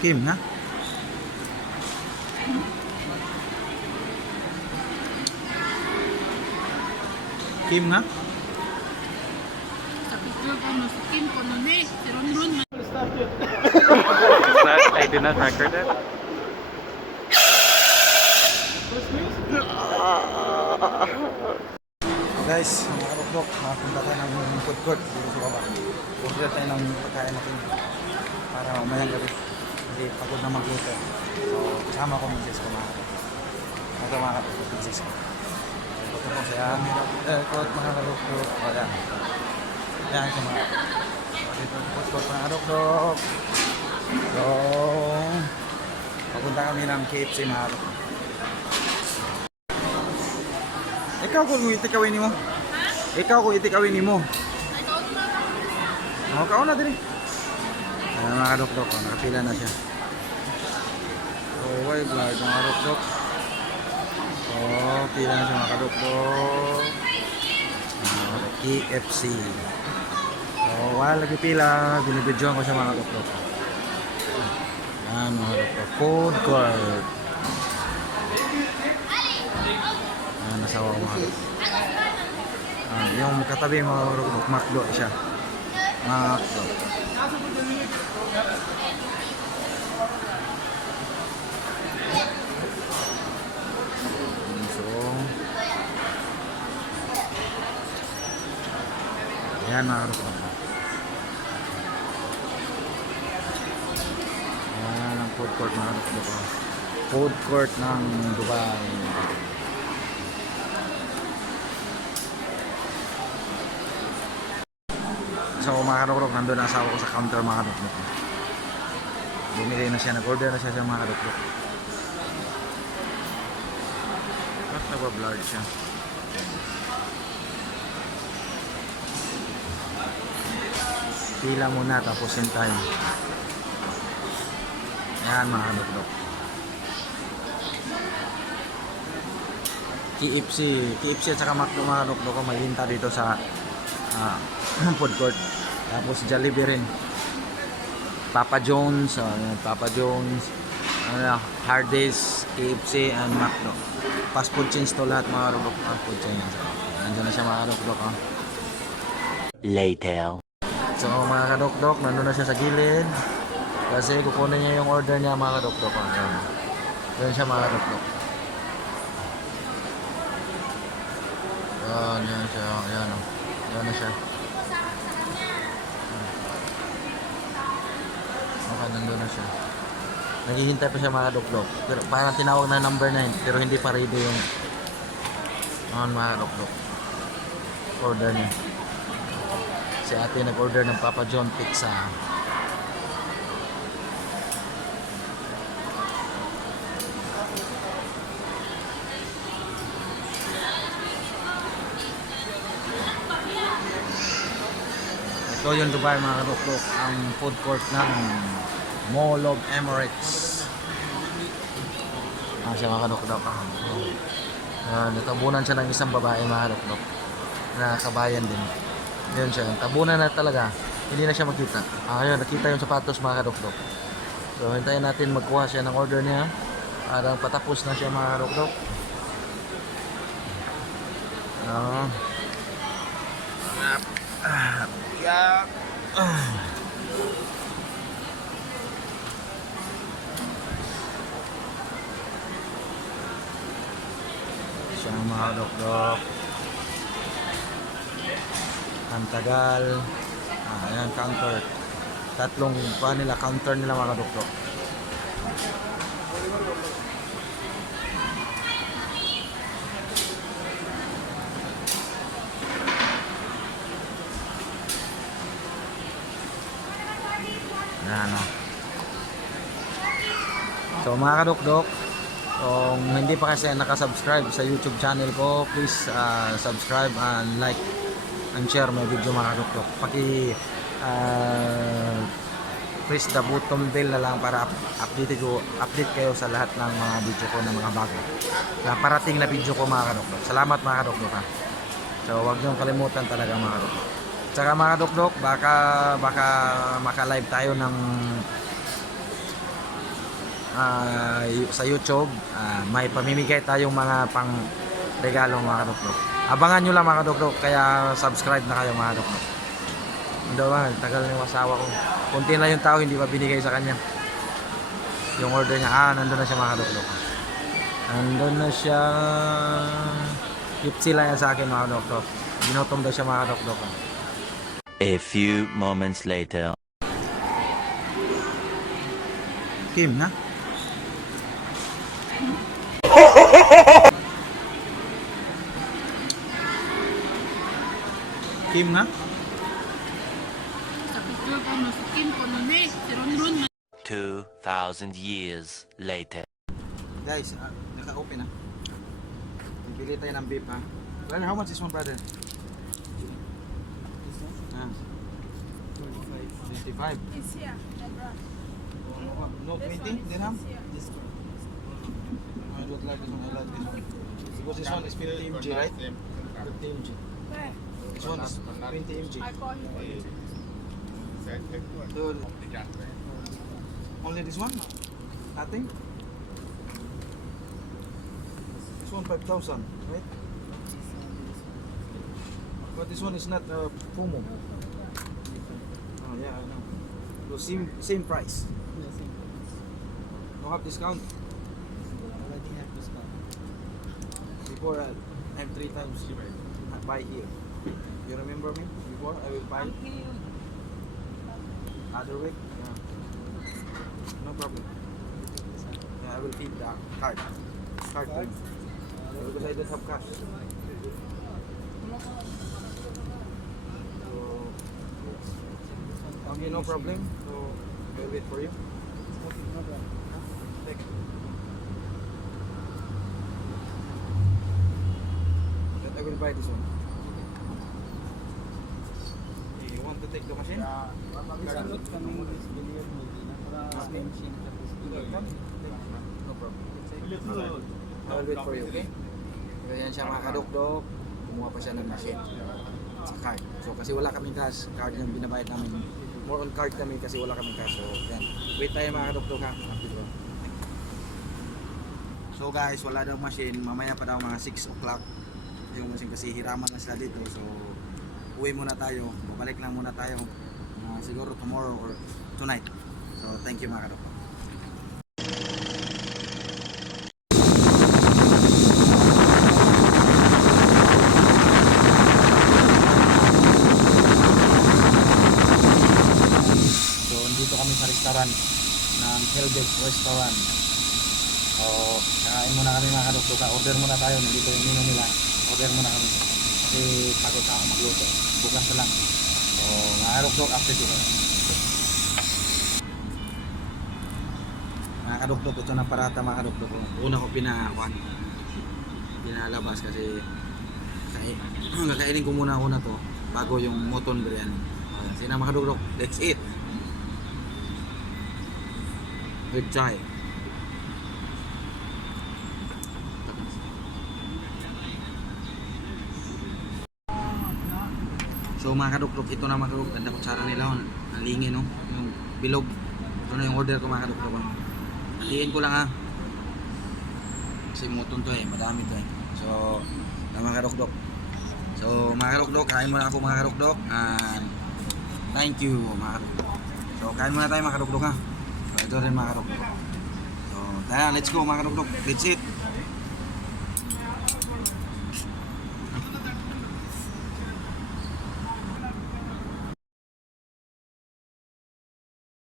Kim, ha? Kim, ha? Sa picture ko no, sa Kim ko no, si Ron. I did not record it. Guys, mga karukdok, makapunta tayo ng food court dito sa baba. Order tayo ng pagkain natin para mamayang gabi. Hindi pagod na magluto. So, kasama ko ng sis ko mga karukdok. Ito mga karukdok, yung sis ko. Ito po siya. Court mga karukdok. O yan. Yan siya mga karukdok. Dito sa food court mga karukdok. So, papunta kami ng KFC mga karukdok. Ikaw kung itikawin mo. Ikaw kung itikawin mo. Oh, kao na din. Ayan mga kadok-dok, nakapila na siya. Oh, why vlog mga kadok-dok. Oh, pila na siya mga kadok-dok. KFC. Oh, wala lagi pila, binibidyoan ko siya mga kadok-dok. Ayan mga kadok-dok. Food court. Nasawa ko mga yung katabi mga rugdok, McDo siya. McDo. So, yan mga rugdok. Yan ang food court mga rugdok. Food court ng Dubai. So mga karukrok, nandun ang asawa ko sa counter mga karukrok. Bumili na siya, nag-order na siya sa mga karukrok. Bakit nagwa-blurred siya? Pila muna tapos yung time. Yan mga karukrok. KFC at saka McDo mga karukrok ko malinta dito sa food court. Tapos Jollibee rin. Papa John's, Hardee's, KFC, and McDo. Fast food chains to lahat mga karukdok. Fast food chains. Nandiyan na siya mga karukdok. Later. So mga karukdok, nandun na siya sa gilid. Kasi kukunin niya yung order niya mga karukdok. Doon siya mga karukdok. Yan siya. Yan na siya. Okay, nandun na siya. Naghihintay pa siya mga kadok-dok. Pero parang tinawag na number 9 pero hindi pa ready yung mga kadok-dok. Order niya. Si ate nag-order ng Papa John pizza. Ito yung Dubai mga kadok-dok, ang food court ng Mall of Emirates. Siya mga kadok-dok. Natabunan siya ng isang babae mga kadok-dok na kabayan din. Yun siya, tabunan na talaga. Hindi na siya makita. Ayun, nakita yung sapatos mga kadok-dok. So hintayin natin magkuha siya ng order niya. Parang patapos na siya mga kadok-dok. Yeah. Siya mga kadok-dok. Ang tagal. Ayan, counter. Tatlong nila, counter nila mga kadok-dok. Ayan, so mga kadok-dok, kung hindi pa kasi nakasubscribe sa YouTube channel ko, please subscribe and like and share my video mga kadok-dok. Press the button bell na lang para update kayo sa lahat ng mga video ko na mga bago na parating na video ko mga kadok-dok. Salamat mga kadok-dok. So huwag niyong kalimutan talaga mga kadok-dok. Tsaka mga kadukdok, baka maka-live tayo ng sa YouTube. May pamimigay tayong mga pang regalo mga kadukdok. Abangan nyo lang mga kadukdok, kaya subscribe na kayo mga kadukdok. Hindi ba, tagal na yung asawa ko. Kunti na yung tao, hindi pa binigay sa kanya yung order niya. Nandun na siya mga kadukdok. Nandun na siya. Gipsi lang yan sa akin mga kadukdok. Ginutom daw siya mga kadukdok. A few moments later. Kim na? Kim na? Sa picture ko no sa Kim ko no ne, si Ronron. 2,000 years later. Guys, naka-open na. Bibili tayo ng beef ha. Brother, how much is one brother? Ah. 25. It's here, No 20 dirham? I don't like this one, I like this one. Because this one is 50 mg, right? 50 mg. This one is 20 mg. So, only this one? Nothing? This one 5,000, right? But this one is not Fumo. Oh yeah, I know. So same price. No have discount. Already have discount. Before I'm 3 times buy here. You remember me? Before I will buy other week. Yeah. No problem. Yeah, I will feed the card. Card. Because I don't have cash. So, okay, no problem. So I will wait for you. Okay, no problem. Take it. Then I will buy this one. Okay, you want to take the machine? Salute coming with billion maybe. Same machine tapos Come. No problem. I will wait for you, okay? So yan siya mga kadukdok. Kumuha pa siya ng machine. Sa card. So kasi wala kaming cash. Card yung binabayad namin. More on card kami kasi wala kaming cash. So yan. Wait tayo mga kadukdok ha. So guys, wala daw machine. Mamaya pa daw mga 6 o'clock. Yung machine kasi hiraman na sila dito. So uwi muna tayo. Babalik lang muna tayo. Siguro tomorrow or tonight. So thank you mga kadukdok. Dito kami sa restaurant ng Helbeck Restaurant. So, kakain muna kami mga kadukdok. Order muna tayo. Nandito yung menu nila. Order muna kami. Kasi pagod na ako magluto. Bukas na lang. So, mga kadukdok, after dito. Mga kadukdok, ito na parata mga kadukdok. Una ko pinalabas kasi kakainin ko muna to bago yung moton biryani. Sige na mga kadukdok, let's eat. Ribeye. So mga kadukdok, ito na mga kadukdok. Ganda kutsara nila. Nalingin no. Yung bilog. Ito na yung order ko mga kadukdok. Hatiin ko lang ha. Kasi muton to madami to So, mga kadukdok. So mga kadukdok, kain muna ako mga kadukdok. And thank you mga kadukdok. So kain muna tayo mga kadukdok ha. Ito rin mga kadukdok. So, tara, let's go mga kadukdok. Let's eat.